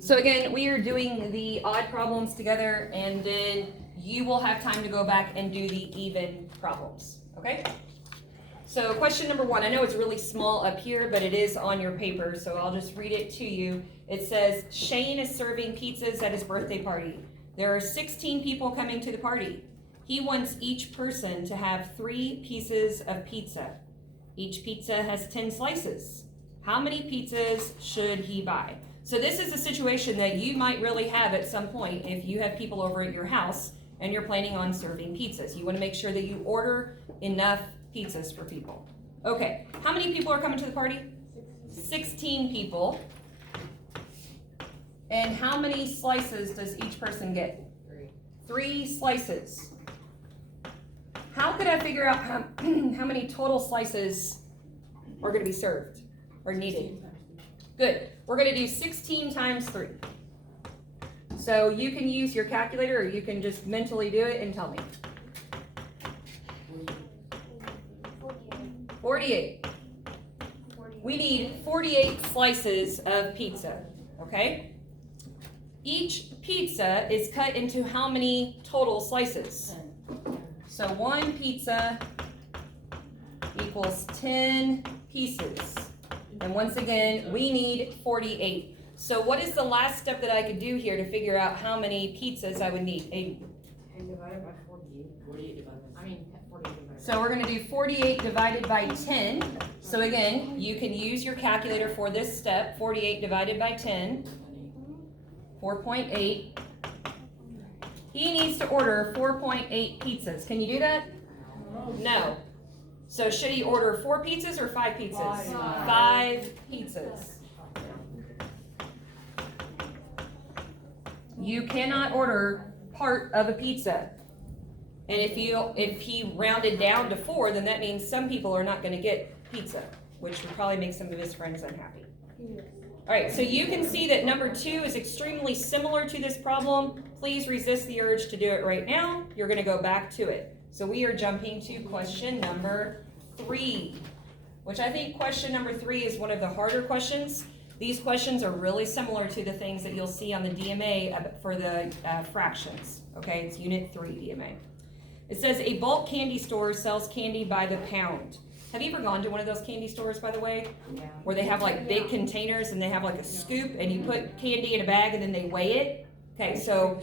So again, we are doing the odd problems together, and then you will have time to go back and do the even problems, okay? So question number 1, I know it's really small up here, but it is on your paper, so I'll just read it to you. It says, Shane is serving pizzas at his birthday party. There are 16 people coming to the party. He wants each person to have 3 pieces of pizza. Each pizza has 10 slices. How many pizzas should he buy? So this is a situation that you might really have at some point if you have people over at your house and you're planning on serving pizzas. You want to make sure that you order enough pizzas for people. Okay, how many people are coming to the party? 16 people. And how many slices does each person get? 3 slices. How could I figure out how many total slices are going to be served or needed? Good. We're going to do 16 times 3. So you can use your calculator or you can just mentally do it and tell me. 48. We need 48 slices of pizza, okay? Each pizza is cut into how many total slices? So 1 pizza equals 10 pieces. And once again, we need 48. So what is the last step that I could do here to figure out how many pizzas I would need? 10 divided by 48. 48 divided by 48 divided. So we're going to do 48 divided by 10. So again, you can use your calculator for this step. 48 divided by 10, 4.8. He needs to order 4.8 pizzas. Can you do that? No. So should he order 4 pizzas or 5 pizzas? 5 pizzas. You cannot order part of a pizza. And if he rounded down to 4, then that means some people are not going to get pizza, which would probably make some of his friends unhappy. All right, so you can see that number 2 is extremely similar to this problem. Please resist the urge to do it right now. You're going to go back to it. So we are jumping to question number 3, which I think question number 3 is one of the harder questions. These questions are really similar to the things that you'll see on the DMA for the fractions. Okay, it's Unit 3 DMA. It says a bulk candy store sells candy by the pound. Have you ever gone to one of those candy stores, by the way? Yeah. Where they have like big containers and they have like a scoop and you put candy in a bag and then they weigh it? Okay, so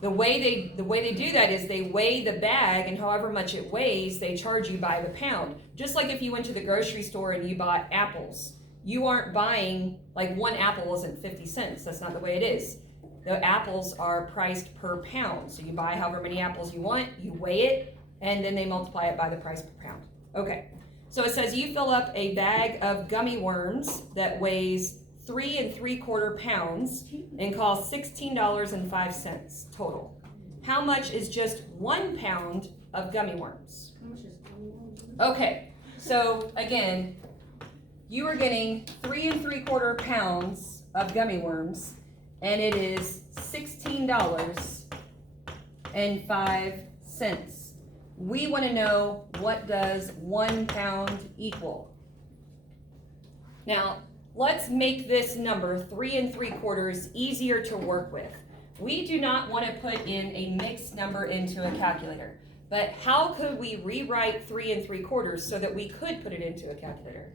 the way they do that is they weigh the bag, and however much it weighs, they charge you by the pound. Just like if you went to the grocery store and you bought apples. You aren't buying, like 1 apple isn't 50 cents. That's not the way it is. The apples are priced per pound. So you buy however many apples you want, you weigh it, and then they multiply it by the price per pound. Okay, so it says you fill up a bag of gummy worms that weighs 3 3/4 pounds and costs $16.05 total. How much is just 1 pound of gummy worms? Okay, so again, you are getting 3 3/4 pounds of gummy worms, and it is $16.05. We want to know, what does 1 pound equal? Now, let's make this number 3 3/4 easier to work with. We do not want to put in a mixed number into a calculator, but how could we rewrite 3 3/4 so that we could put it into a calculator?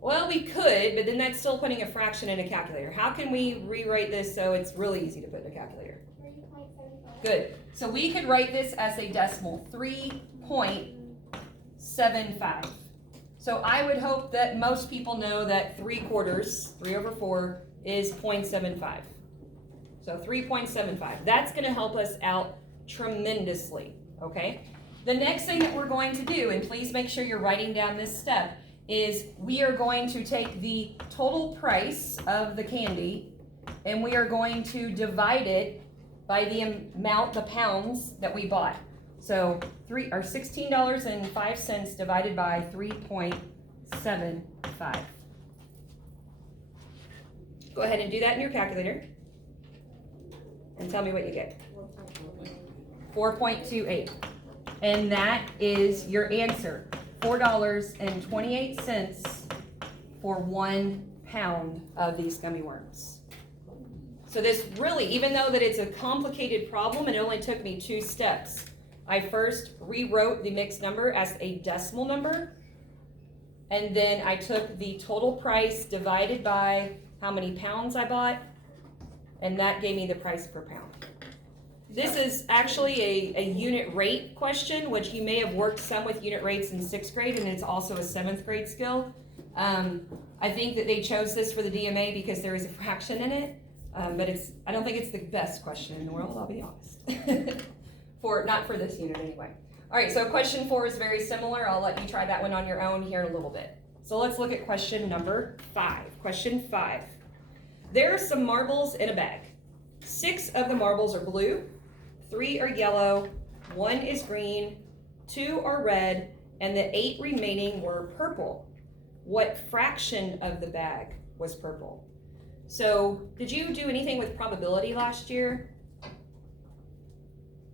Well, we could, but then that's still putting a fraction in a calculator. How can we rewrite this so it's really easy to put in a calculator? 3.75. Good. So we could write this as a decimal, 3.75. So I would hope that most people know that 3/4, 3/4, is 0.75. So 3.75. That's going to help us out tremendously, okay? The next thing that we're going to do, and please make sure you're writing down this step, is we are going to take the total price of the candy and we are going to divide it by the amount, the pounds that we bought. So $16.05 divided by 3.75. Go ahead and do that in your calculator and tell me what you get. 4.28. And that is your answer. $4.28 for 1 pound. pound of these gummy worms. So this really, even though that it's a complicated problem, and it only took me 2 steps, I first rewrote the mixed number as a decimal number, and then I took the total price divided by how many pounds I bought, and that gave me the price per pound. This is actually a unit rate question, which you may have worked some with unit rates in 6th grade, and it's also a 7th grade skill. I think that they chose this for the DMA because there is a fraction in it, but I don't think it's the best question in the world, I'll be honest. Not for this unit anyway. All right, so question 4 is very similar. I'll let you try that one on your own here in a little bit. So let's look at question number 5. Question 5. There are some marbles in a bag. 6 of the marbles are blue, 3 are yellow, 1 is green, 2 are red, and the 8 remaining were purple. What fraction of the bag was purple? So, did you do anything with probability last year?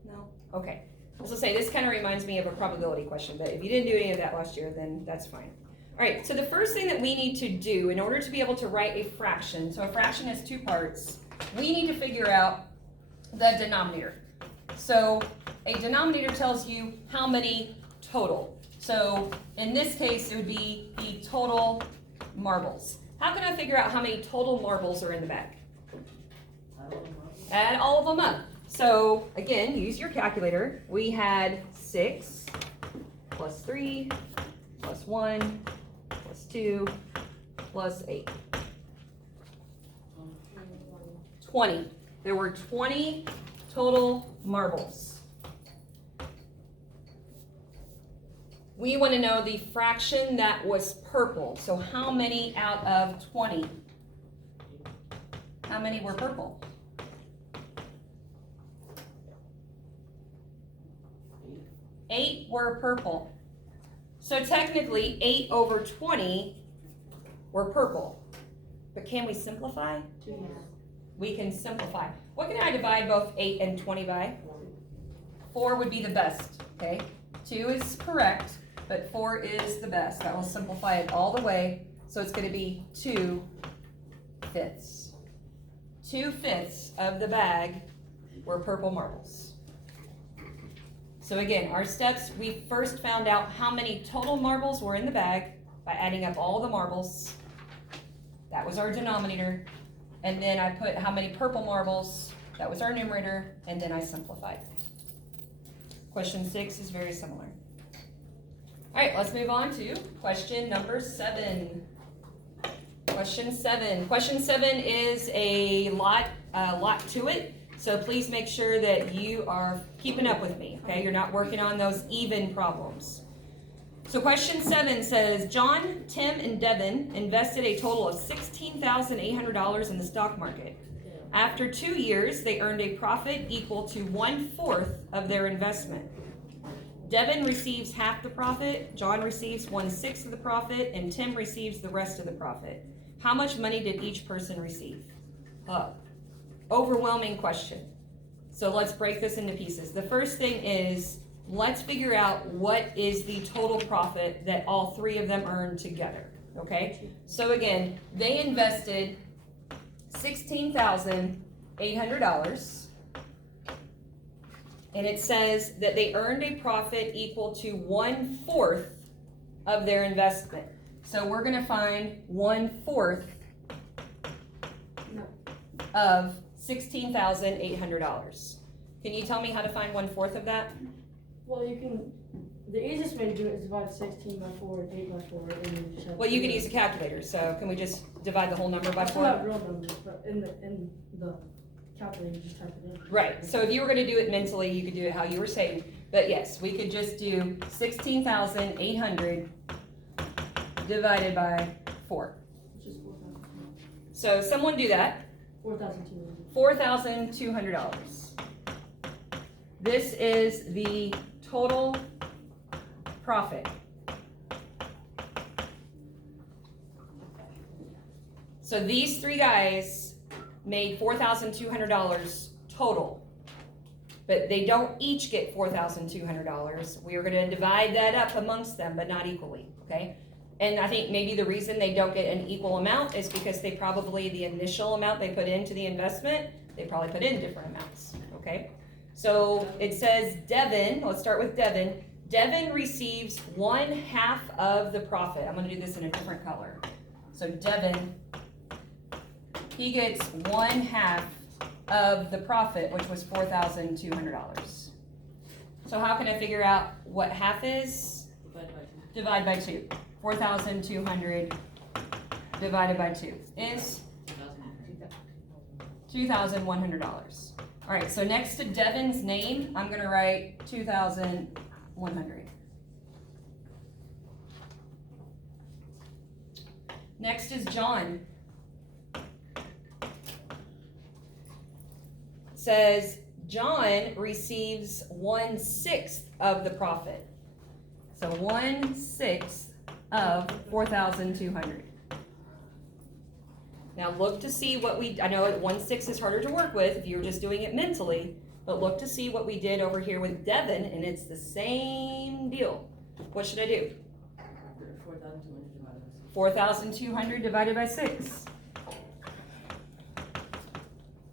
No? Okay. So say this kind of reminds me of a probability question, but if you didn't do any of that last year, then that's fine. All right, so the first thing that we need to do in order to be able to write a fraction, so a fraction has 2 parts, we need to figure out the denominator. So a denominator tells you how many total. So in this case, it would be the total marbles. How can I figure out how many total marbles are in the bag? Add all of them up. So again, use your calculator. We had 6 plus 3 plus 1 plus 2 plus 8. 20. There were 20 total marbles. We want to know the fraction that was purple. So how many out of 20? How many were purple? 8 were purple. So technically 8 over 20 were purple. But can we simplify? Yeah. We can simplify. What can I divide both 8 and 20 by? 4 would be the best, okay? 2 is correct, but 4 is the best. That will simplify it all the way. So it's going to be 2 fifths. 2 fifths of the bag were purple marbles. So again, our steps, we first found out how many total marbles were in the bag by adding up all the marbles. That was our denominator. And then I put how many purple marbles, that was our numerator, and then I simplified. Question 6 is very similar. All right, let's move on to question number 7. Question 7. Question 7 is a lot to it, so please make sure that you are keeping up with me, okay? You're not working on those even problems. So question 7 says, John, Tim, and Devin invested a total of $16,800 in the stock market. After 2 years, they earned a profit equal to 1/4 of their investment. Devin receives half the profit, John receives 1/6 of the profit, and Tim receives the rest of the profit. How much money did each person receive? Overwhelming question. So let's break this into pieces. The first thing is, let's figure out what is the total profit that all 3 of them earned together, okay? So again, they invested $16,800, and it says that they earned a profit equal to 1/4 of their investment. So we're gonna find 1/4 of $16,800. Can you tell me how to find 1/4 of that? Well, the easiest way to do it is divide 16 by 4 and 8 by 4. And then just have Well, you can use a calculator, so can we just divide the whole number by I still 4? have real numbers, but in the calculator, you just type it in. Right, so if you were gonna do it mentally, you could do it how you were saying. But yes, we could just do 16,800 divided by 4. Which is 4,000. So someone do that. 4,200. $4,200. This is the total profit. So these 3 guys made $4,200 total, but they don't each get $4,200. We are going to divide that up amongst them, but not equally, okay? And I think maybe the reason they don't get an equal amount is because they probably, the initial amount they put into the investment, they probably put in different amounts, okay? So it says Devin, let's start with Devin. Devin receives 1/2 of the profit. I'm gonna do this in a different color. So Devin, he gets 1/2 of the profit, which was $4,200. So how can I figure out what half is? Divide by 2. 4,200 divided by 2 is $2,100. All right, so next to Devin's name, I'm gonna write 2,100. Next is John. Says John receives 1/6 of the profit. So 1/6 of 4,200. Now look to see what I know 1/6 is harder to work with if you're just doing it mentally, but look to see what we did over here with Devin, and it's the same deal. What should I do? 4,200 divided by 6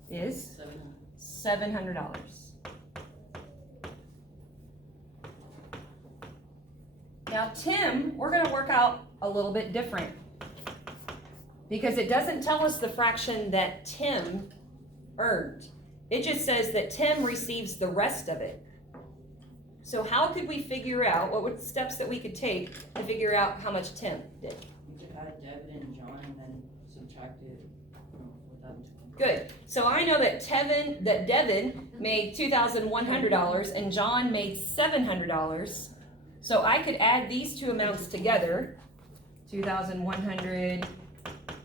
is $700. Now Tim, we're gonna work out a little bit different because it doesn't tell us the fraction that Tim earned. It just says that Tim receives the rest of it. So how could we figure out, what were the steps that we could take to figure out how much Tim did? You could add Devin and John and then subtract it from 4,200. Good. So I know that Devin made $2,100 and John made $700. So I could add these two amounts together. 2,100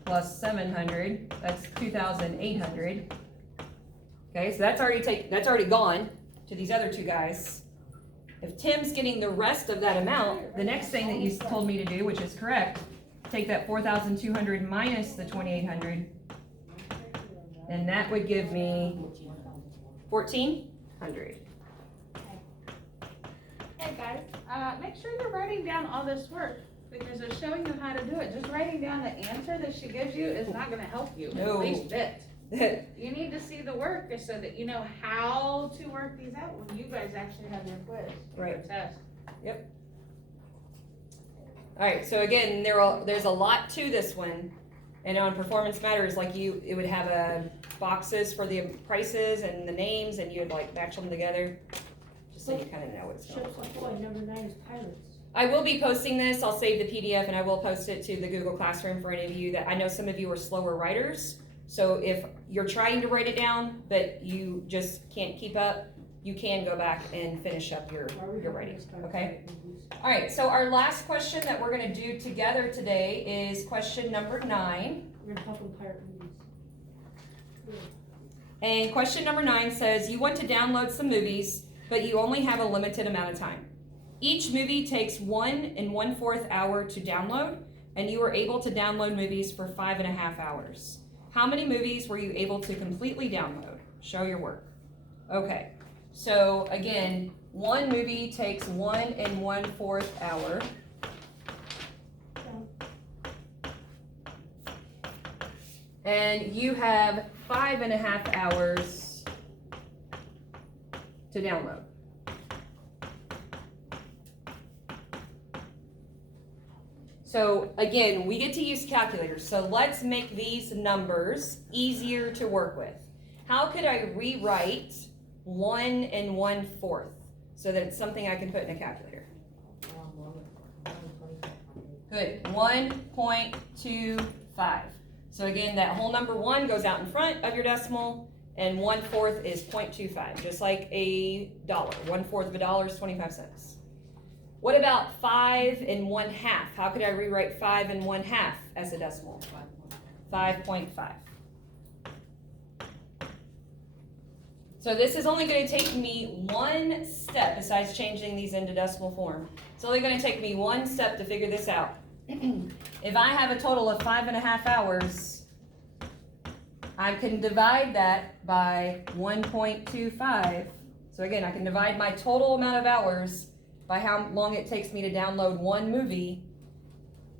plus 700, that's 2,800. Okay, so that's already gone to these other two guys. If Tim's getting the rest of that amount, the next thing that you told me to do, which is correct, take that 4,200 minus the 2,800, and that would give me 1,400. Hey guys, make sure you're writing down all this work because it's showing you how to do it. Just writing down the answer that she gives you is not gonna help you in the No. least bit. You need to see the work so that you know how to work these out when you guys actually have your quiz, your Right. test. All right, so again, there's a lot to this one. And on Performance Matters, like it would have boxes for the prices and the names, and you would like match them together, just so you kind of know what it's going Ships to look Ahoy, like. number 9 is pilots. I will be posting this. I'll save the PDF and I will post it to the Google Classroom for any of you that I know some of you are slower writers. So if you're trying to write it down, but you just can't keep up, you can go back and finish up your writing, okay? All right, so our last question that we're gonna do together today is question number 9. We're gonna help them pirate movies. And question number 9 says, you want to download some movies, but you only have a limited amount of time. Each movie takes 1 1/4 hour to download, and you were able to download movies for 5.5 hours. How many movies were you able to completely download? Show your work. Okay, so again, one movie takes 1 1/4 hour. And you have 5.5 hours to download. So again, we get to use calculators. So let's make these numbers easier to work with. How could I rewrite 1 1/4 so that it's something I can put in a calculator? Good, 1.25. So again, that whole number 1 goes out in front of your decimal, and 1/4 is 0.25, just like a dollar. 1/4 of a dollar is 25 cents. What about 5 1/2? How could I rewrite 5 1/2 as a decimal? 5.5. So this is only going to take me one step besides changing these into decimal form. It's only going to take me one step to figure this out. If I have a total of 5.5 hours, I can divide that by 1.25. So again, I can divide my total amount of hours by how long it takes me to download one movie,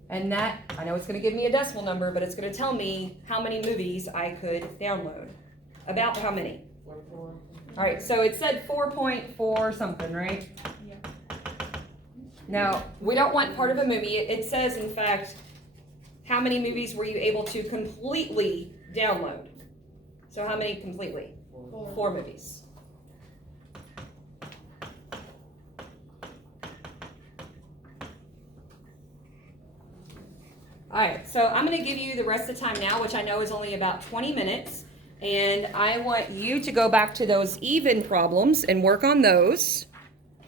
And that, I know it's gonna give me a decimal number, but it's gonna tell me how many movies I could download. About how many? 4.4. Alright, so it said 4.4 something, right? Yeah. Now, we don't want part of a movie. It says, in fact, how many movies were you able to completely download? So how many completely? 4 movies. Alright, so I'm going to give you the rest of the time now, which I know is only about 20 minutes. And I want you to go back to those even problems and work on those.